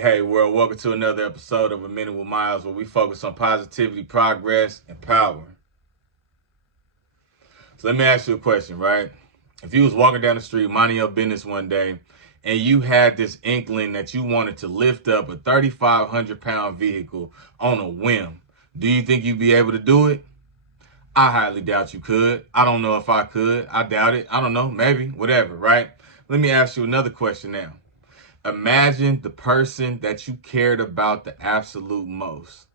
Hey, world, welcome to another episode of A Minute with Miles, where we focus on positivity, progress, and power. So let me ask you a question, right? If you was walking down the street, minding your business one day, and you had this inkling that you wanted to lift up a 3,500-pound vehicle on a whim, do you think you'd be able to do it? I highly doubt you could. I don't know if I could. I doubt it. I don't know. Maybe. Whatever, right? Let me ask you another question now. Imagine the person that you cared about the absolute most,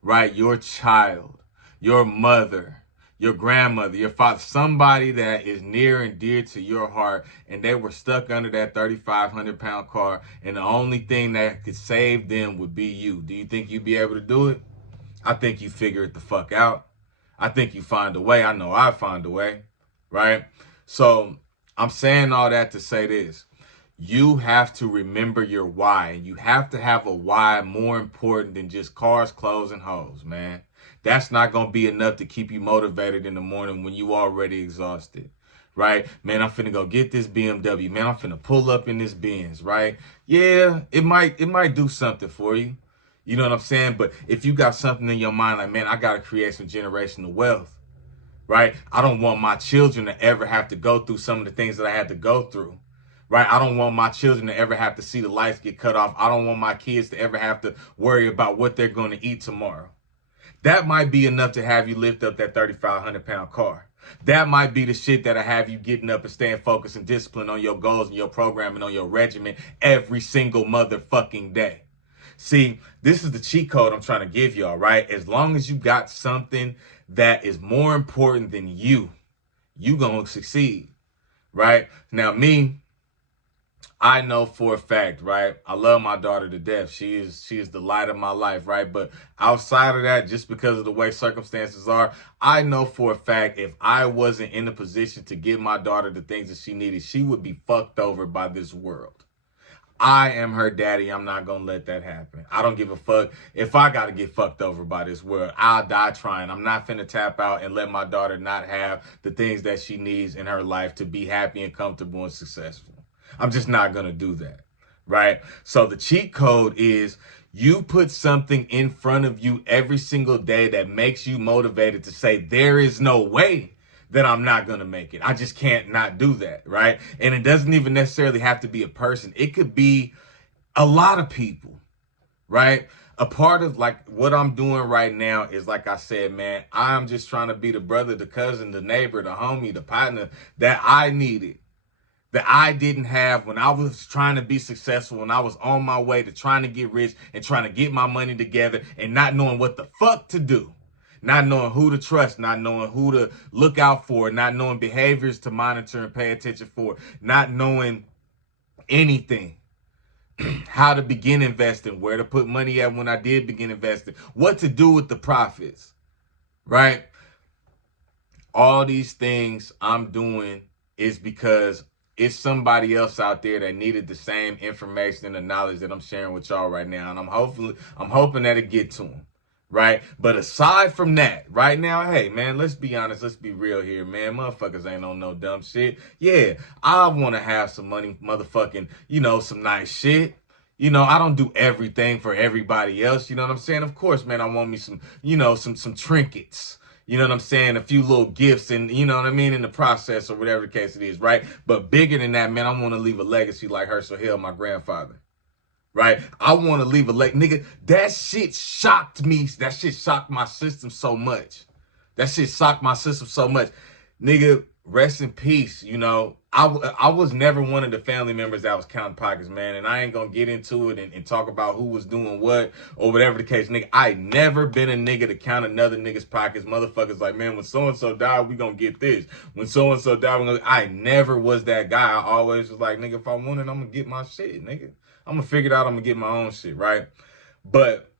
right? Your child, your mother, your grandmother, your father, somebody that is near and dear to your heart, and they were stuck under that 3,500-pound car, and the only thing that could save them would be you. Do you think you'd be able to do it? I think you figure it the fuck out. I think you find a way. I know I find a way, right? So I'm saying all that to say this. You have to remember your why. You have to have a why more important than just cars, clothes, and hoes, man. That's not going to be enough to keep you motivated in the morning when you already exhausted, right? Man, I'm finna go get this BMW. Man, I'm finna pull up in this Benz, right? Yeah, it might do something for you. You know what I'm saying? But if you got something in your mind like, man, I got to create some generational wealth, right? I don't want my children to ever have to go through some of the things that I had to go through. Right? I don't want my children to ever have to see the lights get cut off. I don't want my kids to ever have to worry about what they're going to eat tomorrow. That might be enough to have you lift up that 3,500-pound car. That might be the shit that'll have you getting up and staying focused and disciplined on your goals and your program and on your regimen every single motherfucking day. See, this is the cheat code I'm trying to give y'all, right? As long as you got something that is more important than you gonna succeed, right? Now, I know for a fact, right? I love my daughter to death. She is the light of my life, right? But outside of that, just because of the way circumstances are, I know for a fact if I wasn't in a position to give my daughter the things that she needed, she would be fucked over by this world. I am her daddy. I'm not going to let that happen. I don't give a fuck if I got to get fucked over by this world. I'll die trying. I'm not finna tap out and let my daughter not have the things that she needs in her life to be happy and comfortable and successful. I'm just not going to do that, right? So the cheat code is you put something in front of you every single day that makes you motivated to say, there is no way that I'm not going to make it. I just can't not do that, right? And it doesn't even necessarily have to be a person. It could be a lot of people, right? A part of like what I'm doing right now is, like I said, man, I'm just trying to be the brother, the cousin, the neighbor, the homie, the partner that I needed, that I didn't have when I was trying to be successful, when I was on my way to trying to get rich and trying to get my money together and not knowing what the fuck to do. Not knowing who to trust, not knowing who to look out for, not knowing behaviors to monitor and pay attention for, not knowing anything. How to begin investing, where to put money at when I did begin investing, what to do with the profits, right? All these things I'm doing is because it's somebody else out there that needed the same information and the knowledge that I'm sharing with y'all right now. And I'm hoping that it get to them. Right? But aside from that, right now, hey, man, let's be honest. Let's be real here, man. Motherfuckers ain't on no dumb shit. Yeah, I want to have some money, motherfucking, some nice shit. I don't do everything for everybody else. You know what I'm saying? Of course, man, I want me some, some trinkets. You know what I'm saying? A few little gifts and, you know what I mean, in the process or whatever the case it is, right? But bigger than that, man, I want to leave a legacy like Herschel Hill, my grandfather. Right? I want to leave a nigga. That shit shocked me. That shit shocked my system so much. Nigga, rest in peace. I was never one of the family members that was counting pockets, man. And I ain't going to get into it and talk about who was doing what or whatever the case, nigga. I never been a nigga to count another nigga's pockets. Motherfuckers like, man, when so-and-so died, we going to get this. When so-and-so died, I never was that guy. I always was like, nigga, if I want it, I'm going to get my shit, nigga. I'm going to figure it out. I'm going to get my own shit, right? But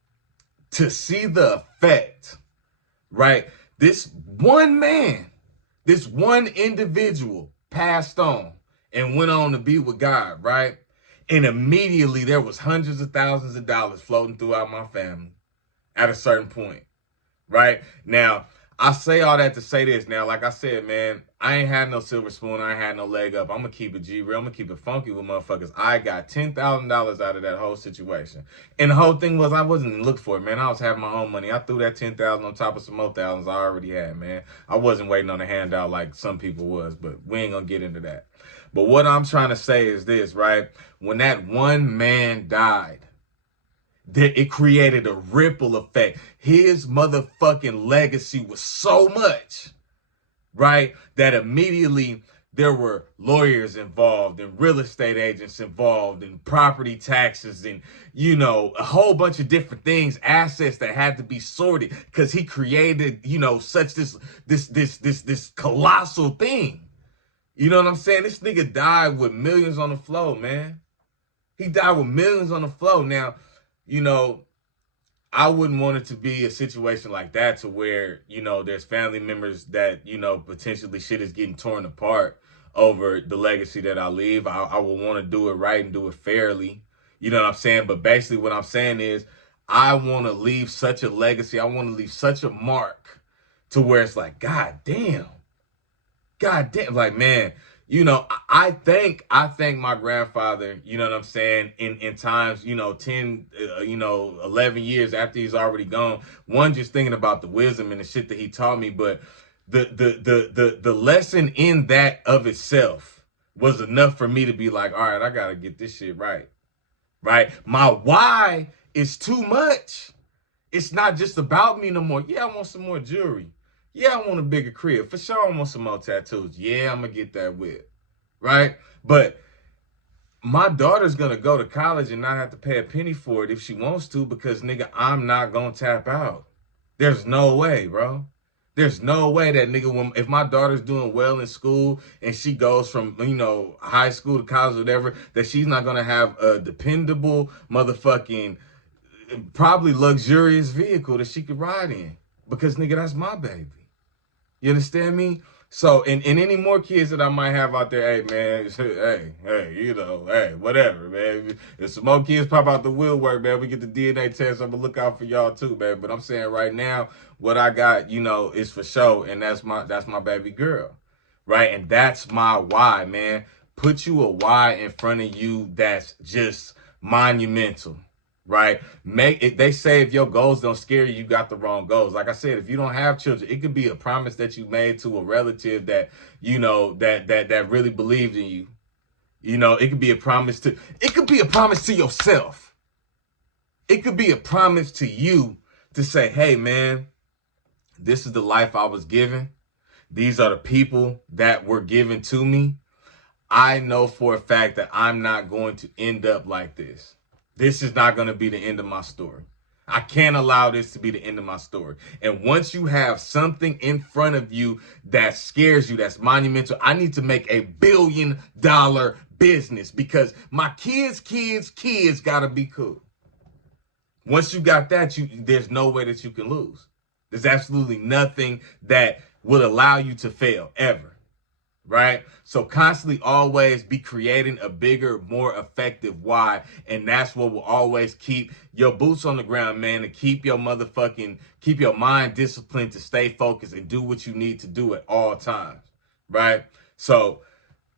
to see the effect, right? This one man, this one individual passed on and went on to be with God, right? And immediately there was hundreds of thousands of dollars floating throughout my family at a certain point, right? Now, I say all that to say this. Now, like I said, man, I ain't had no silver spoon. I ain't had no leg up. I'm going to keep it G real. I'm going to keep it funky with motherfuckers. I got $10,000 out of that whole situation. And the whole thing was I wasn't looking for it, man. I was having my own money. I threw that $10,000 on top of some more thousands I already had, man. I wasn't waiting on a handout like some people was, but we ain't going to get into that. But what I'm trying to say is this, right? When that one man died, that it created a ripple effect. His motherfucking legacy was so much, right, that immediately there were lawyers involved and real estate agents involved and property taxes and, you know, a whole bunch of different things, assets that had to be sorted because he created, you know, such this colossal thing. You know what I'm saying? This nigga died with millions on the floor, man. He died with millions on the floor. Now, you know, I wouldn't want it to be a situation like that to where, you know, there's family members that, you know, potentially shit is getting torn apart over the legacy that I leave. I would want to do it right and do it fairly. You know what I'm saying? But basically what I'm saying is I want to leave such a legacy. I want to leave such a mark to where it's like, God damn, like, man, you know, I thank my grandfather, you know what I'm saying, in times, you know, 10, 11 years after he's already gone. One, just thinking about the wisdom and the shit that he taught me, but the lesson in that of itself was enough for me to be like, all right, I got to get this shit right. Right? My why is too much. It's not just about me no more. Yeah, I want some more jewelry. Yeah, I want a bigger crib. For sure, I want some more tattoos. Yeah, I'm going to get that whip. Right? But my daughter's going to go to college and not have to pay a penny for it if she wants to because, nigga, I'm not going to tap out. There's no way, bro. There's no way that nigga, if my daughter's doing well in school and she goes from, you know, high school to college or whatever, that she's not going to have a dependable motherfucking, probably luxurious vehicle that she could ride in. Because, nigga, that's my baby. You understand me? So, and any more kids that I might have out there, hey, man, hey, you know, hey, whatever, man. If some more kids pop out the woodwork, man, we get the DNA test, I'm going to look out for y'all too, man. But I'm saying right now, what I got, you know, is for sure, and that's my baby girl, right? And that's my why, man. Put you a why in front of you that's just monumental. Right? They say if your goals don't scare you, you got the wrong goals. Like I said, if you don't have children, it could be a promise that you made to a relative that, you know, that really believed in you. You know, it could be a promise to yourself. It could be a promise to you to say, hey, man, this is the life I was given. These are the people that were given to me. I know for a fact that I'm not going to end up like this. This is not going to be the end of my story. I can't allow this to be the end of my story. And once you have something in front of you that scares you, that's monumental, I need to make $1 billion business because my kids got to be cool. Once you got that, there's no way that you can lose. There's absolutely nothing that will allow you to fail ever. Right? So constantly always be creating a bigger, more effective why. And that's what will always keep your boots on the ground, man, and keep your mind disciplined to stay focused and do what you need to do at all times. Right? So,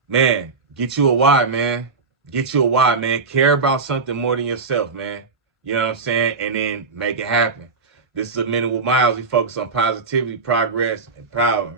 man, get you a why, man. Get you a why, man. Care about something more than yourself, man. You know what I'm saying? And then make it happen. This is A Minute with Miles. We focus on positivity, progress, and power.